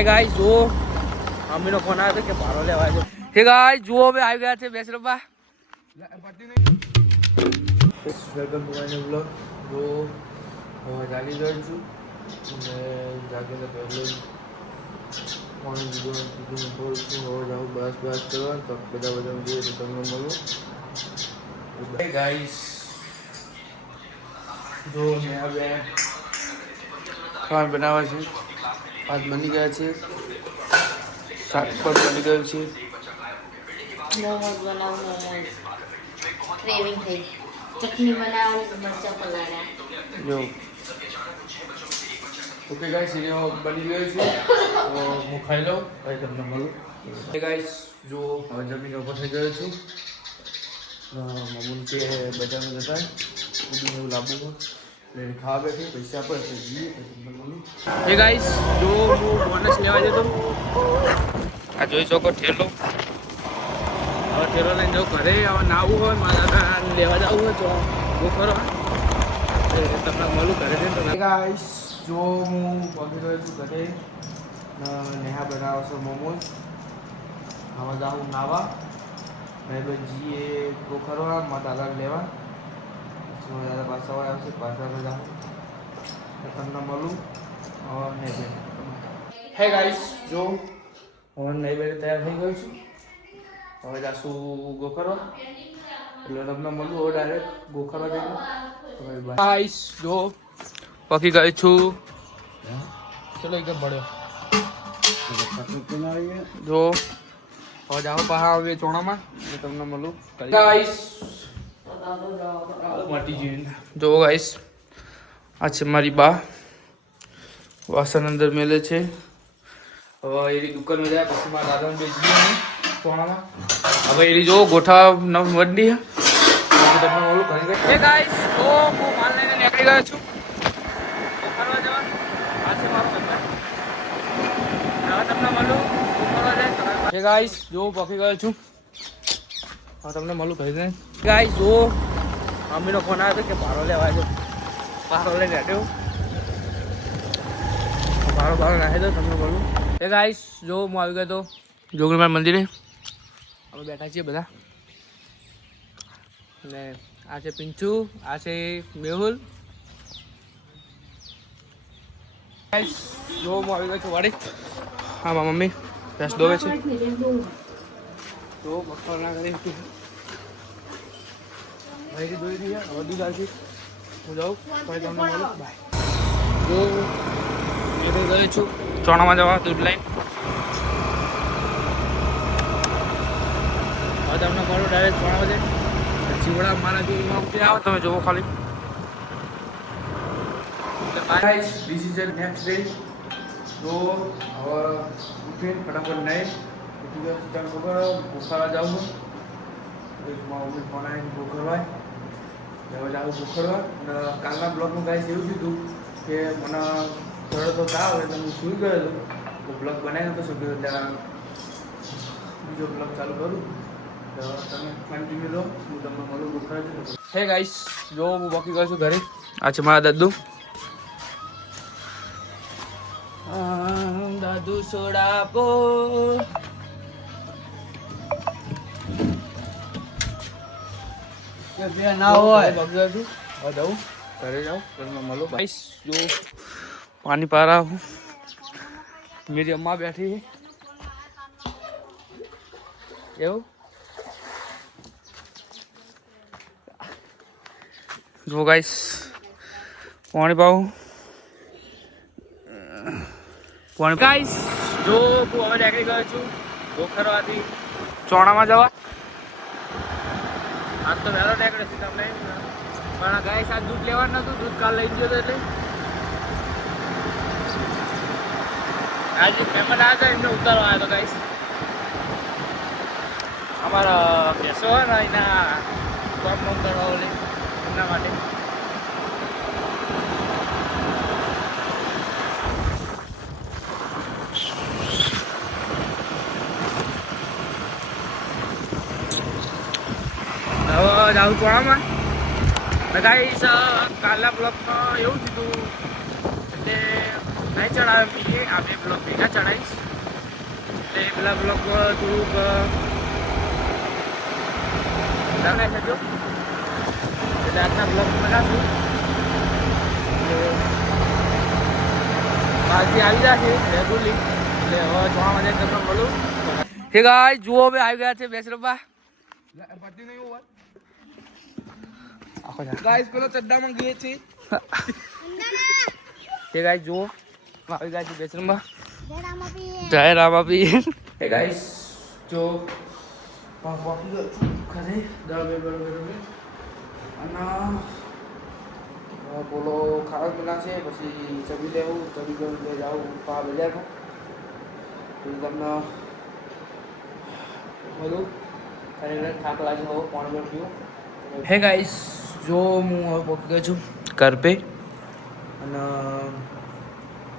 Guys જો મમ્મીનો phone આવ્યો કે ભાડો લેવા જો હે ગાઈસ જુઓ અમે આવી ગયા છે બેસ રબ્બા વેલકમ ટુ માય બ્લોગ જો જાગી ગયો છું અને જાગીને પહેલો પાણી દીધું થોડું હવે જાઉં બસ કરવા તો બધા જોઈએ તો તમને મળું ગાઈસ જો મેં હવે ખાવાનું બનાવવા છે ભાત બની ગયા છે શાક પણ બની ગયું છે મોમોઝ બનાવું મોમોઝ ક્રેવિંગ થઈ ચટણી બનાવવાની મરચાં પલાળ્યા જો ઓકે ગાઈસ એ બની ગયું છે તો હું ખાઈ લઉં પછી તમને મળું ગાઈસ જો હવે જમીન ઉપર થઈ ગયો છું મમ્મી કે બજારમાં જતા ઉડીને એવું લાવવું એટલે ખાવા બેઠી પૈસા પર જઈએ એ ગાઈસ જો હું બોનસ લેવા જતો આ જોઈ શકો ઠેલો હવે ઠેલો લઈને જાઉં ઘરે હવે નાવું હોય મારા દાદા લેવા જવું હોય તો બહુ ખરો તમને મળું ઘરે જઈને ગાઈસ જો હું પહોંચી ગયો છું ઘરે નેહા બનાવશો મોમોઝ હવે જાઉં નાવા ભાઈબંધજીએ ગોખરવા મારા દાદા લેવા દાદા પાછા આવશે પાછા જાઉં તમને મળું નહીં હે ગાઈસ જો હવે નહીં બેઠે તૈયાર થઈ ગયો છું હવે જાશું ગોખરવા એટલે તમને મળું હવે ડાયરેક્ટ ગોખરવા જઈને ગાઈસ જો પકી ગઈ છું ચલો એક પડ્યો જો હવે જાઓ પાછા આવે ચોણામાં એટલે તમને મળું ગાઈસ જો ગાઈસ આ છે મારી બા વાસણ અંદર મેલે છે હવે એની દુકાનમાં જાય પછી મારા દાદાને બેસી ચોણામાં હવે એની જો ગોઠા વડી તમને મળું ઘણી ગઈ ગાઈસ તો હું માલ લઈને નીકળી ગયો છું ફરવા જવા આ છે મારો બંદર હવે તમને મળું ફરવા જાય હે ગાઈસ જો પકી ગયો છું હવે તમને મળું કહી દે ગાઈસ જો મમ્મીનો ફોન આવ્યો કે ભાડો લેવા જો ભાડો લઈને બેઠ્યો ભાડો નાખી દો તમને મળું હે ગાઈસ જો હું આવી ગયો તો જોગણીમાર મંદિરે અમે બેઠા છીએ બધા ને આ છે પિંચુ આ છે મેહુલ જો હું આવી ગયો છું વાડી હા મારા મમ્મી ભેંસ દોવે છે તો મખણ ના કરી ભાઈ દોઈ દઈએ હવે દૂધ આવશે હું જાઉં પછી તમને મળું બાય જો મેં ગયો છું ચોણામાં જવા દૂધ લઈને હવે તમને મળું ડાયરેક્ટ ચોણા બજે ચીવડા મારા જો આવો તમે જોવો ખાલી Guys, this is the next day. तो और उठे फटाफट नए बुखारा जाऊँ मम्मी फोन आई बुखरवा जाऊँ बुखरवा कालना ब्लॉग में गाइस એવું થયું કે મને થોડો તો તાવ એટલે હું સૂઈ ગયો હતો તો બ્લોગ બનાવ્યો તો શું ગયો ત્યાં બીજો બ્લોગ ચાલુ કરું તો તમે કન્ટિન્યુ લો હું તમને મળું બુખરા હે ગાઈસ જો હું બાકી ગયો છું ઘરે આ છે મારા દાદુ દાદુ સોડાપો ના હોય બગડા છું હવે જાઉં ઘરે જાઉં ઘરમાં મળો ભાઈ જો પાણી પા रहा हूँ मेरी अम्मा बैठी है એવું જો ગાઈસ પાણી પાઉં ગાઈસ જો હું હવે નીકળી ગયો છું ગોખરવાથી ચોણામાં જવા આજ તો વહેલો નીકળે છે તમને પણ ગાઈસ આ દૂધ લેવાનું નતું દૂધ કાલ લઈ ગયો એટલે આજે મહેમાન આવ્યા હતા એમને ઉતારવા આવ્યો હતો ગાઈસ અમારા ભેંસો હોય ને એના કોમ કરવા ઓલે એમના માટે હવે જાઉં ચોણામાં ગાઈસ કાલના બ્લોગમાં એવું થયું એટલે નહીં ચડાવે કે આ બે બ્લોગ ભેગા ચડાવીશ એટલે એ પેલા બ્લોગ થોડુંક તમે થજો એટલે આજના બ્લોગ બનાવશું બહારથી આવી ગયા છે રેગુલી એટલે હવે જોવા માટે તમને મળું હે ગાઈસ જુઓ અમે આવી ગયા છે બેસ રબ્બા પતિ નહીં હોવા આખો ગાઈસ પેલો ચડ્ડા માં ગયે છે હે ગાઈસ જુઓ આવી ગયા છે બેસ રબ્બા જય રામાપી હે ગાઈસ જો પહોંચી ગયો છું ઘરે બરોબર અને બોલો ખાવા પીના છે પછી જમી લેવું જમી લઈ જાઉં પા બજારમાં પછી તમને બધું ખરેખર થાક લાગે હોવો પાણી પર પીવું હે ગાઈસ જો હું હવે પહોંચી ગયો છું ઘર પે અને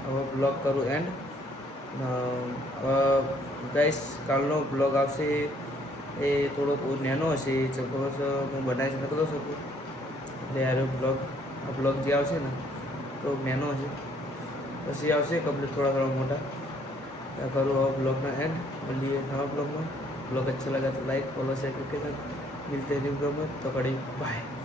હવે બ્લોગ કરું એન્ડ હવે ગાઈસ કાલનો બ્લોગ આવશે એ થોડોક નાનો હશે સપોઝ હું બનાવી શકતો શકું એટલે યાર બ્લોગ જે આવશે ને તો નાનો હશે પછી આવશે કમ્પ્લીટ થોડા મોટા ત્યાં કરું હવે બ્લોગના એન્ડ મળીએ નવા બ્લોગમાં બ્લોગ अच्छा लगा तो लाइक फॉलो शेयर करके मिलते हैं न्यू ब्लॉग में तो कड़ी बाय